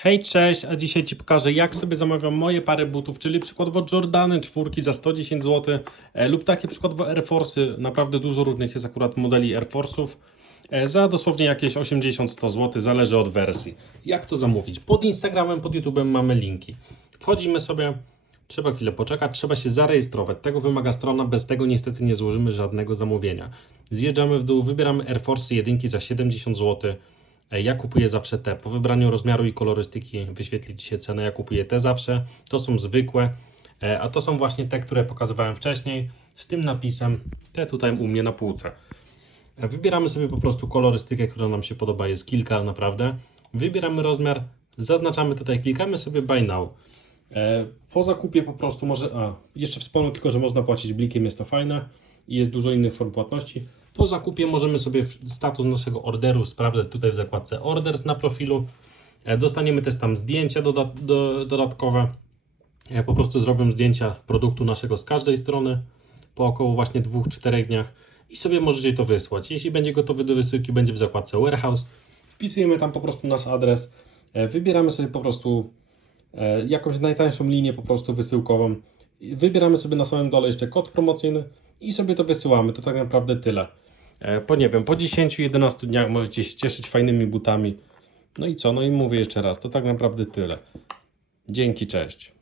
Hej, cześć, a dzisiaj Ci pokażę jak sobie zamawiam moje pary butów, czyli przykładowo Jordany czwórki za 110 zł e, lub takie przykładowo Air Force'y, naprawdę dużo różnych jest akurat modeli Air Force'ów e, za dosłownie jakieś 80-100 zł, zależy od wersji. Jak to zamówić? Pod Instagramem, pod YouTube'em mamy linki. Wchodzimy sobie, trzeba chwilę poczekać, trzeba się zarejestrować, tego wymaga strona, bez tego niestety nie złożymy żadnego zamówienia. Zjeżdżamy w dół, wybieramy Air Force'y jedynki za 70 zł, Ja kupuję zawsze te. Po wybraniu rozmiaru i kolorystyki wyświetli Ci się cenę. Ja kupuję te zawsze. To są zwykłe, e, a to są właśnie te, które pokazywałem wcześniej z tym napisem. Te tutaj u mnie na półce. E, Wybieramy sobie po prostu kolorystykę, która nam się podoba. Jest kilka naprawdę. Wybieramy rozmiar, zaznaczamy tutaj, klikamy sobie Buy Now. E, Po zakupie po prostu może. A, jeszcze wspomnę tylko, że można płacić blikiem, jest to fajne i jest dużo innych form płatności. Po zakupie możemy sobie status naszego orderu sprawdzać tutaj w zakładce Orders na profilu. E, Dostaniemy też tam zdjęcia do, dodatkowe. Ja po prostu zrobię zdjęcia produktu naszego z każdej strony po około właśnie dwóch, czterech dniach i sobie możecie to wysłać. Jeśli będzie gotowy do wysyłki, będzie w zakładce Warehouse. Wpisujemy tam po prostu nasz adres, e, wybieramy sobie po prostu e, jakąś najtańszą linię po prostu wysyłkową. Wybieramy sobie na samym dole jeszcze kod promocyjny i sobie to wysyłamy. To tak naprawdę tyle. E, Po nie wiem, po 10-11 dniach możecie się cieszyć fajnymi butami. No i co? No i mówię jeszcze raz, to tak naprawdę tyle. Dzięki, cześć.